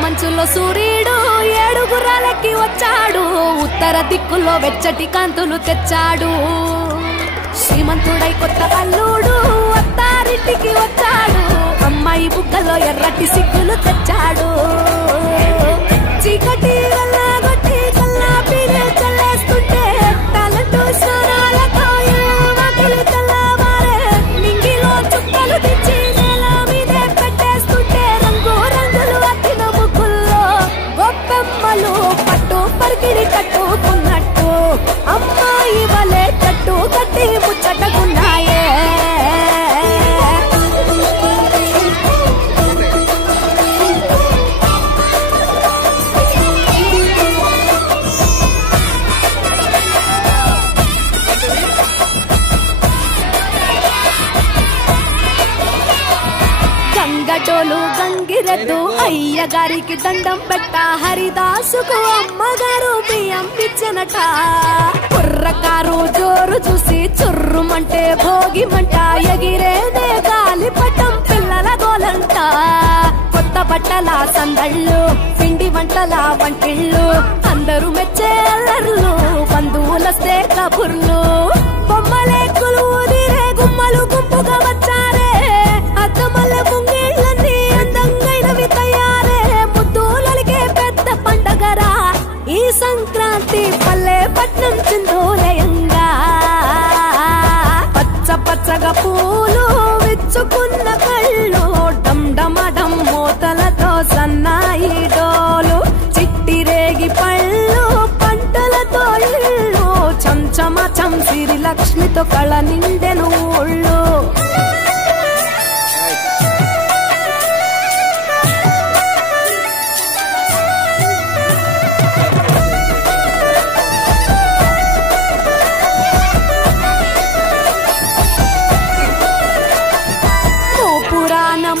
మంచులో సూర్యుడు ఏడుగురాలకి వచ్చాడు, ఉత్తర దిక్కులో వెచ్చటి కాంతులు తెచ్చాడు. శ్రీమంతుడై కొత్త అల్లుడు అత్తారింటికి వచ్చాడు, అమ్మాయి బుగ్గలో ఎర్రటి సిగ్గులు తెచ్చాడు. చీకటి వెళ్ళగొట్టి కల్లాపినే చల్లేస్తుంటే తలంటూ స్వరాలతో వాకిలి తెల్లవారే, నింగిలో చుక్కలు తెచ్చి నేల మీదే పెట్టేస్తుంటే రంగు రంగులు అద్దిన ముగ్గుల్లో గొప్పెమ్మలు పట్టు పరికిడి కట్టుకున్నట్టు అమ్మాయి వలే కట్టు కట్టి ముచ్చటకున్నాయే. గంగటోలు గంగిరెద్దు అయ్యగారికి దండం పెట్ట, హరిదాసుకు అమ్మగారు బియ్యం ఇచ్చినట. కుర్రకారు జోరు చూసి చుర్రుమంటే భోగిమంట, ఎగిరేదే గాలిపటం పిల్లల గోలంట. కొత్త బట్టల సందళ్ళు పిండి వంటల వంటిళ్ళు, అందరూ మెచ్చే అల్లర్లు బంధువులస్తే కబుర్లు. బొమ్మలే కొలువుదిరే గుమ్మలు గుంపుగా వచ్చారే, అద్దమల్ల ముంగిళ్ళన్నీ అందంగైనవి తయారే. ముద్దులకే పెద్ద పండగరా ఈ సంక్రాంతి, పల్లె పట్నం చిందోలయంగా. పచ్చ పచ్చగా పూలు విచ్చుకున్న కళ్ళు, డమ్ మోతలతో సన్నాయి డోలు. చిట్టి రేగి పళ్ళు పంటలతో ఇళ్ళు, చంచమ చంసిరి లక్ష్మితో కళ నిండెను ఊళ్ళు.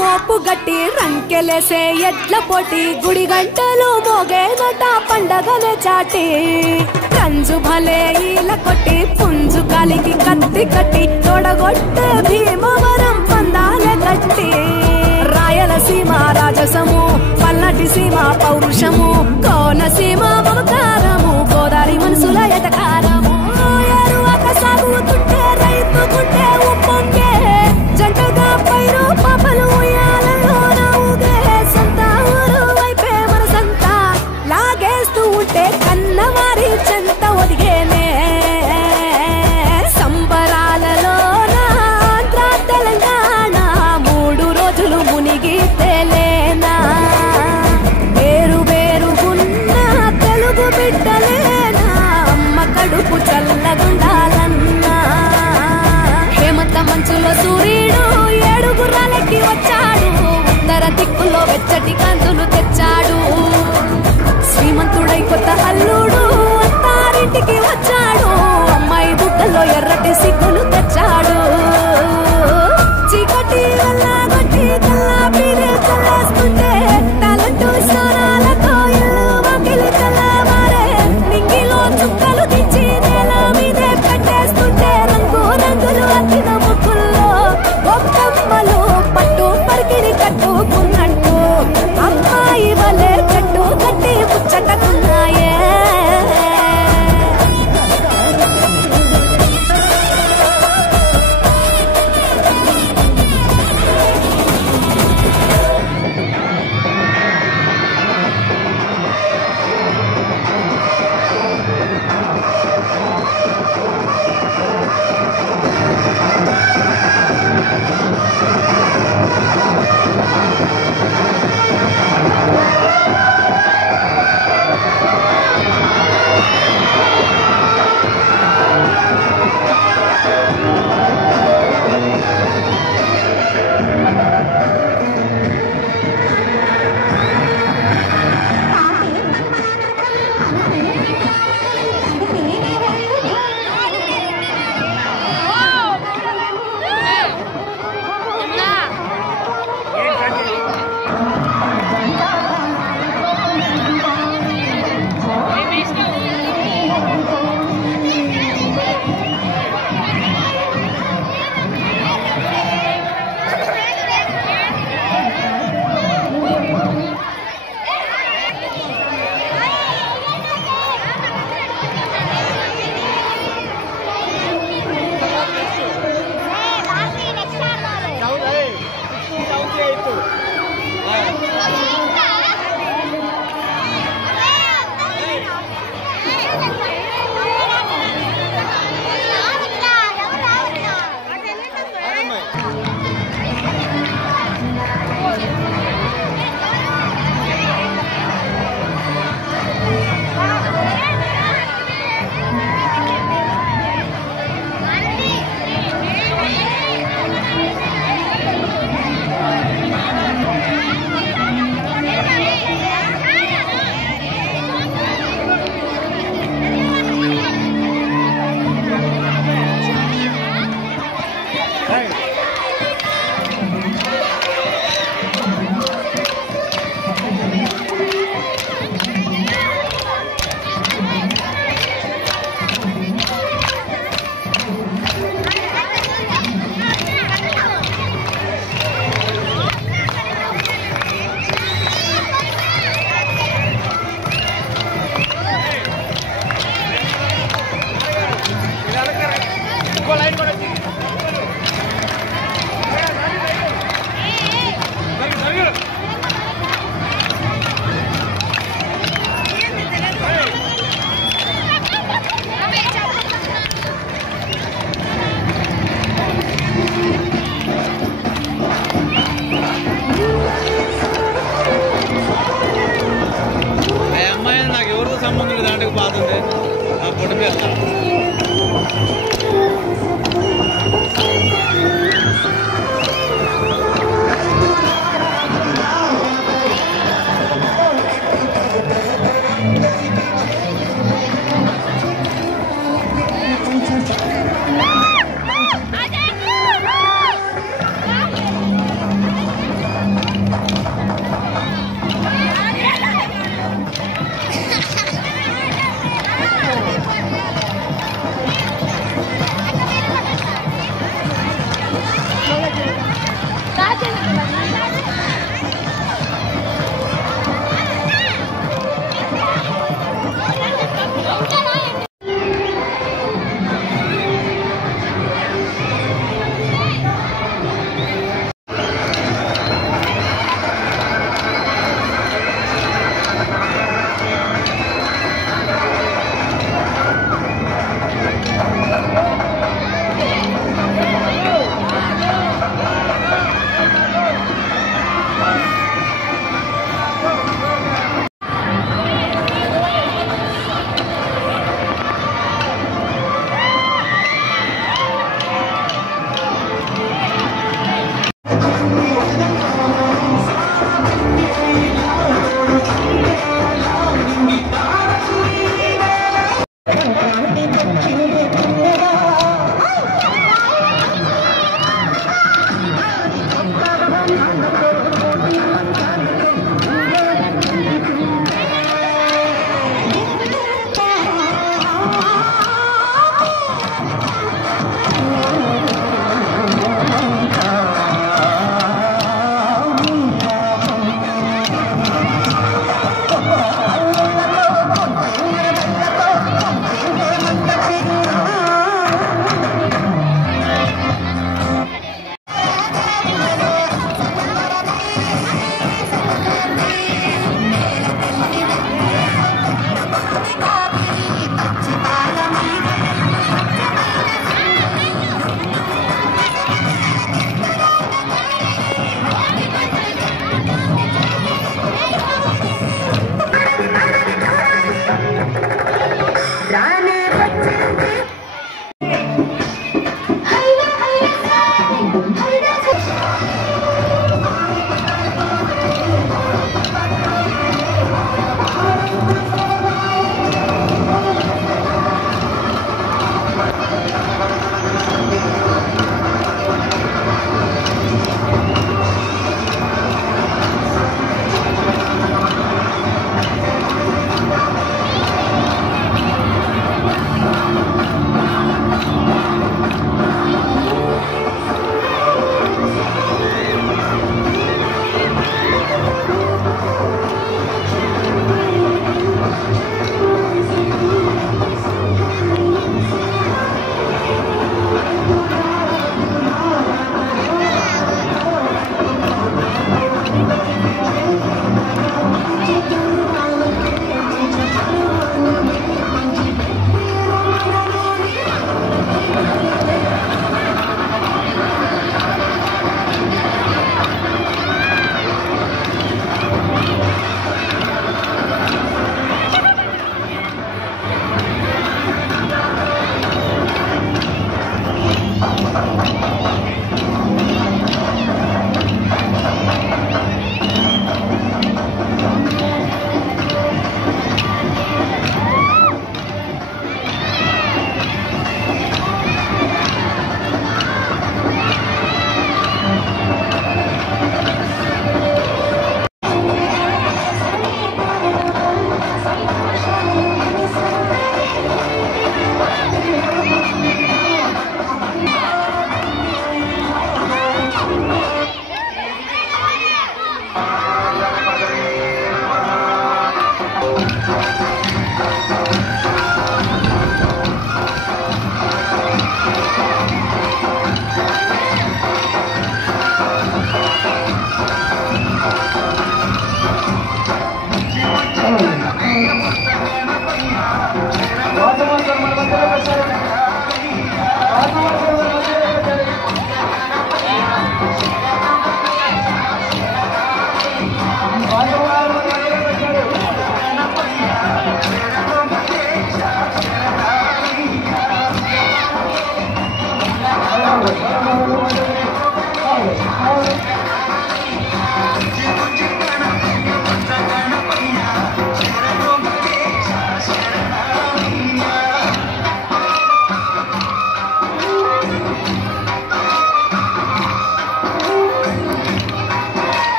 మోపు గట్టి రంకెలేసే ఎడ్ల పోటీ, గుడి గంటలు మోగేనట పండగలే చాటి. కంజు భలే ఈల కొట్టి పుంజు కాలికి కత్తి కట్టి, తొడగొట్టే భీమవరం పందాలే కట్టి. రాయలసీమ రాజసము, పల్నాటి సీమ పౌరుషము, కోనసీమ మమకారము, గోదావరి మనసుల ఎటకారము. ఎరువక సాగుతుంటే రైతు గుండె ఉప్పొంగే, జంటగా పైరు పాపలు ఉయ్యాలలో నవ్వుగే. సంత ఊరు వైపే మనసంతా లాగేస్తూ ఉంటే కన్నవారి చెంత ఒదిగేనే. సంబరాలలో ఆంధ్ర తెలంగాణ 3 రోజులు మునిగి తేలేనా. వేరు వేరుగున్న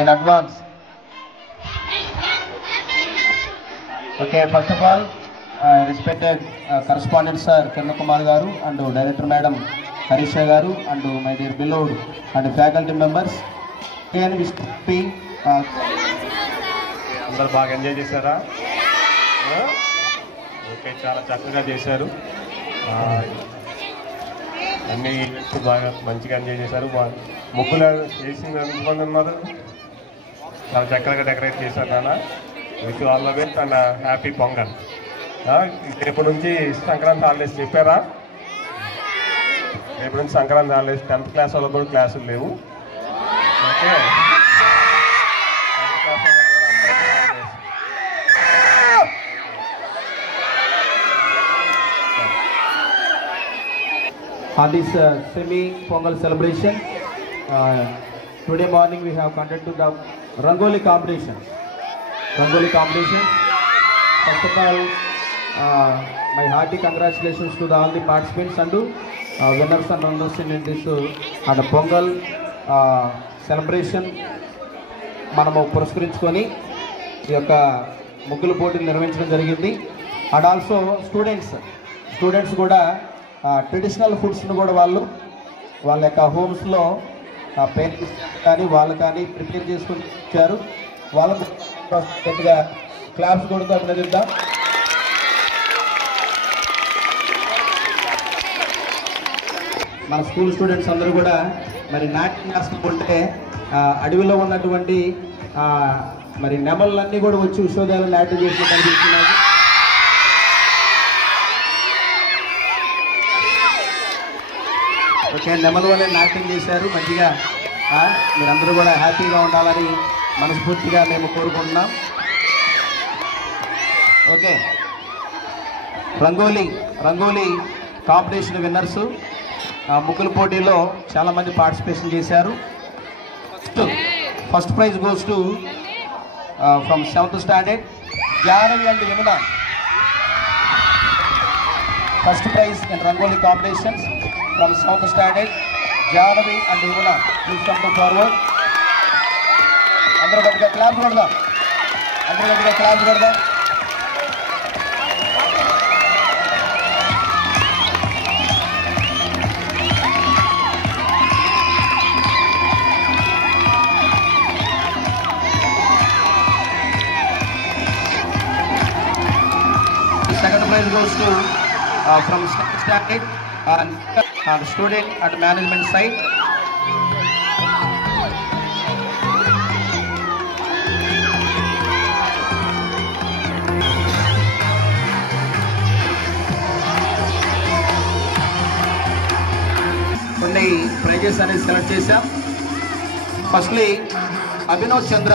in advance. Okay, first of all, respected correspondent sir Kiran Kumar garu and director madam Harisha garu and my dear beloved and faculty members. Again we speak. అందరూ బాగా ఎంజాయ్ చేశారా? ఓకే, చాలా చక్కగా చేశారు. అన్ని ఈవెంట్స్ బాగా మంచిగా ఎంజాయ్ చేశారు. ముగ్గులు వేసిన ఎంతమంది ఉన్నారు? చాలా చక్కగా డెకరేట్ చేశారు నాన్న. Wish all the best and happy pongal. రేపు నుంచి సంక్రాంతి హాలిడేస్ చెప్పారా? రేపు నుంచి సంక్రాంతి హాలిడేస్ 10th క్లాస్ వాళ్ళకి కూడా క్లాసులు లేవు. Okay, on this semi-Pongal celebration, today morning we have conducted the Rangoli competition. First of all, my hearty congratulations to all the participants and winners and runners in this and Pongal celebration. మనము పురస్కరించుకొని ఈ యొక్క ముగ్గుల పోటీలు నిర్వహించడం జరిగింది. And also students కూడా traditional ఫుడ్స్ను కూడా వాళ్ళ యొక్క హోమ్స్లో పేరెంట్స్ కానీ వాళ్ళు కానీ ప్రిపేర్ చేసుకుని ఇచ్చారు. వాళ్ళకు గట్టిగా క్లాప్స్ కొడుతూ అభినందిద్దాం. మన స్కూల్ స్టూడెంట్స్ అందరూ కూడా మరి నాట్యం నేర్చుకుంటే అడవిలో ఉన్నటువంటి మరి నెమళ్ళన్నీ కూడా వచ్చి విశ్వవిద్యాలయం నాట్యం చేసినట్టు అనిపిస్తున్నారు. ఓకే, నెమల వల్లే నాట్యం చేశారు. మంచిగా మీరందరూ కూడా హ్యాపీగా ఉండాలని మనస్ఫూర్తిగా మేము కోరుకుంటున్నాం. ఓకే, రంగోలీ కాంపిటీషన్ విన్నర్స్ ముగ్గుల పోటీలో చాలామంది పార్టిసిపేషన్ చేశారు. First prize goes to from 7th standard Jahnavi and Yamuna. First prize in rangoli competitions from 7th standard Jahnavi and Yamuna. Please come to forward. అందరూ గట్టిగా క్లాప్స్ కొడదాం. Second prize goes to from 6th standard and student at management side. కొన్ని prizes అనేది select చేశాం. Firstly Abhinav Chandra,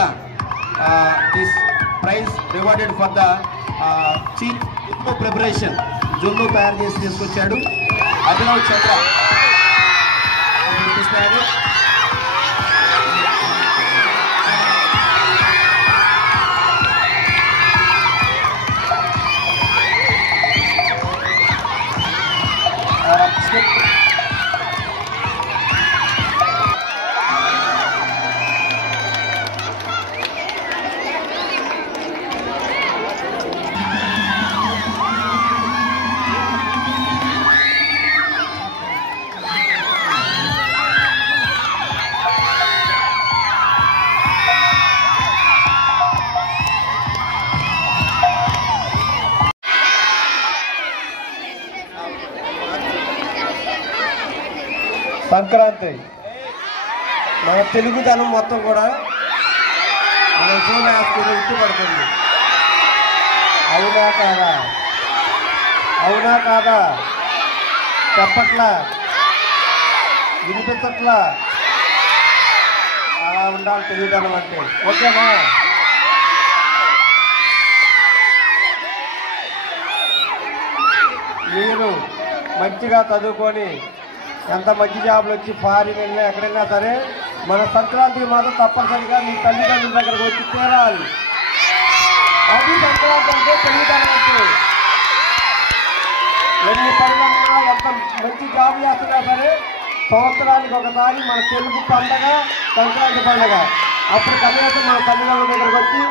this prize rewarded for the chief preparation. జున్ను తయారు చేసి తీసుకొచ్చాడు అభినవ్ చంద్ర. సంక్రాంతి మన తెలుగుదనం మొత్తం కూడా మన సూర్యాస్తులు ఇష్టపడుతుంది. అవునా కాదా చెప్పట్లా, వినిపించట్లా. అలా ఉండాలి తెలుగుదనం అంటే. ఓకేనా? మీరు మంచిగా చదువుకొని ఎంత మంచి జాబ్లు వచ్చి ఫారిన్ వెళ్ళినా ఎక్కడైనా సరే మన సంక్రాంతికి మాత్రం తప్పనిసరిగా మీ తల్లిదండ్రుల దగ్గరకు వచ్చి తీరాలి. అది సంక్రాంతి అంటే తెలుగుదనం అంటే. ఎన్ని పనులన్నా ఎంత మంచి జాబ్ చేస్తున్నా సరే సంవత్సరానికి ఒకసారి మన తెలుగు పండగ సంక్రాంతి పండగ. అప్పుడు కనీసం మన తల్లిదండ్రుల దగ్గరకు వచ్చి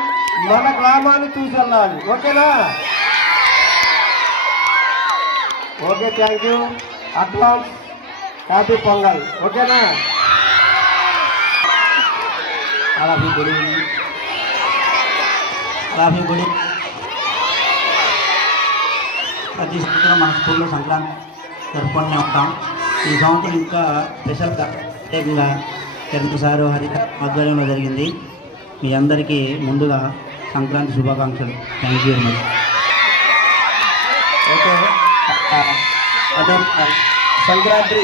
మన గ్రామాన్ని చూసి వెళ్ళాలి. ఓకేనా? Okay, thank you. Advance happy pongal. ఓకేనా? అలాగే గుడి ప్రతి సంవత్సరం మన స్కూల్లో సంక్రాంతి జరుపుకుంటూనే ఉంటాం. ఈ సంవత్సరం ఇంకా స్పెషల్గా ప్రత్యేకంగా చంద్ర సారు హరిత ఆధ్వర్యంలో జరిగింది. మీ అందరికీ ముందుగా సంక్రాంతి శుభాకాంక్షలు. Thank you very much. Okay, అదే సంక్రాంతి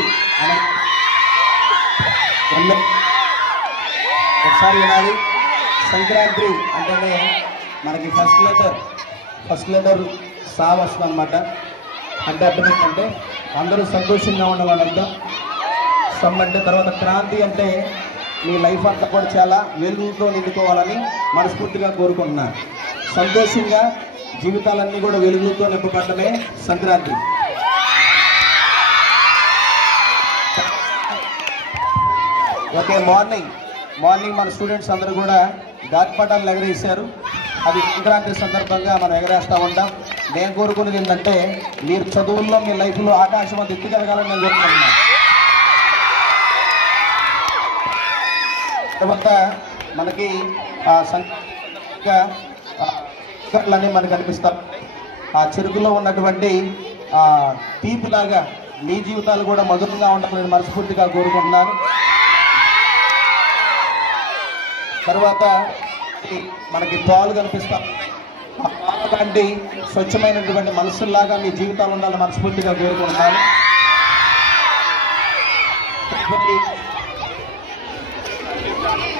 ఒకసారి వినాలి. సంక్రాంతి అంటేనే మనకి ఫస్ట్ లెటర్ సా వస్తుంది అనమాట. అంటే అర్థం ఏంటంటే అందరూ సంతోషంగా ఉండాలని అర్థం. సమ్ అంటే తర్వాత క్రాంతి అంటే మీ లైఫ్ అంతా కూడా చాలా వెలుగుతో నిండుకోవాలని మనస్ఫూర్తిగా కోరుకుంటున్నాను. సంతోషంగా జీవితాలన్నీ కూడా వెలుగుతో నింపబడమే సంక్రాంతి. ఓకే, మార్నింగ్ మన స్టూడెంట్స్ అందరూ కూడా గాలిపటాలు ఎగరేశారు. అది సంక్రాంతి సందర్భంగా మనం ఎగరేస్తూ ఉంటాం. నేను కోరుకునేది ఏంటంటే మీరు చదువుల్లో మీ లైఫ్లో ఆకాశం అంత ఎత్తుకెదగాలని నేను కోరుకుంటున్నాను. తర్వాత మనకి సంఖ్యలన్నీ మనకు కనిపిస్తాం. ఆ చెరుకులో ఉన్నటువంటి తీపిలాగా మీ జీవితాలు కూడా మధురంగా ఉండాలని మనస్ఫూర్తిగా కోరుకుంటున్నాను. తర్వాత మనకి పాలు కనిపిస్తాం. ఆ పాలు లాంటి స్వచ్ఛమైనటువంటి మనసుల్లాగా మీ జీవితాలు ఉండాలని మనస్ఫూర్తిగా కోరుకుంటున్నాను.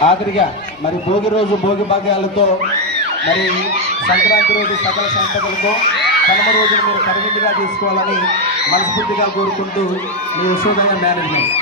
ఆఖరిగా మరి భోగి రోజు భోగి భాగ్యాలతో మరి సంక్రాంతి రోజు సకల సంపదలతో కనుమ రోజును మీరు కనువిందుగా తీసుకోవాలని మనస్ఫూర్తిగా కోరుకుంటూ మీ Yashodaya management.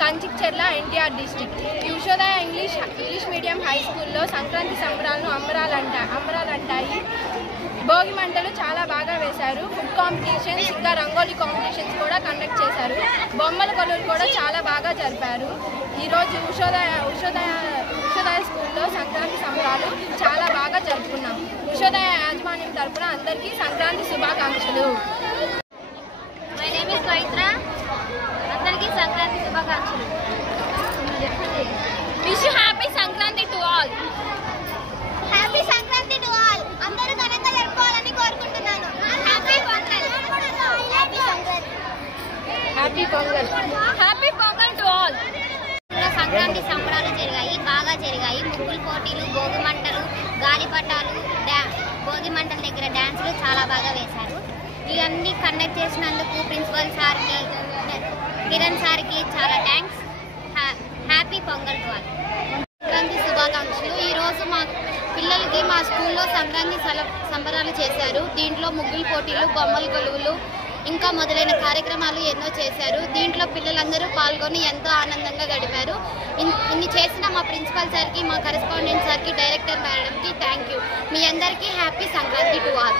Kanchikacherla NTR district. Ushodaya English medium high స్కూల్లో సంక్రాంతి సంబరాలను అంబరాలంటాయి. భోగి మంటలు చాలా బాగా వేశారు. ఫుడ్ కాంపిటీషన్స్ ఇంకా రంగోలీ కాంపిటీషన్స్ కూడా కండక్ట్ చేశారు. బొమ్మల కొలువులు కూడా చాలా బాగా జరిపారు. ఈరోజు ఉషోదయ స్కూల్లో సంక్రాంతి సంబరాలు చాలా బాగా జరుపుకున్నాం. ఉషోదయ యాజమాన్యం తరపున అందరికీ సంక్రాంతి శుభాకాంక్షలు. మై నేమ్ ఇస్ పవిత్ర. అందరికీ సంక్రాంతి శుభాకాంక్షలు. Wish you happy Sankranti to all. Happy Sankranti to all. అందరూ ఘనంగా జరుపుకోవాలని కోరుకుంటున్నాను. Happy pongal. Happy pongal. Happy pongal to all. Sankranti సంబరాలు బాగా జరిగాయి. ముగ్గులు పోటీలు, భోగి మంటలు, గాలిపటాలు, భోగి మంటల దగ్గర డ్యాన్సులు చాలా బాగా వేశారు. ఇవన్నీ కండక్ట్ చేసినందుకు ప్రిన్సిపల్ సార్కి, కిరణ్ సార్కి చాలా thanks. Happy pongal to all. Sankranti శుభాకాంక్షలు. ఈరోజు మా పిల్లలకి మా స్కూల్లో సంక్రాంతి సంబరాలు చేశారు. దీంట్లో ముగ్గులు పోటీలు, బొమ్మల కొలువులు ఇంకా మొదలైన కార్యక్రమాలు ఎన్నో చేశారు. దీంట్లో పిల్లలందరూ పాల్గొని ఎంతో ఆనందంగా గడిపారు. ఇన్ని చేసిన మా ప్రిన్సిపల్ సార్కి, మా కరెస్పాండెంట్ సార్కి, డైరెక్టర్ మేడంకి థ్యాంక్ యూ. మీ అందరికీ హ్యాపీ సంక్రాంతి టు ఆల్.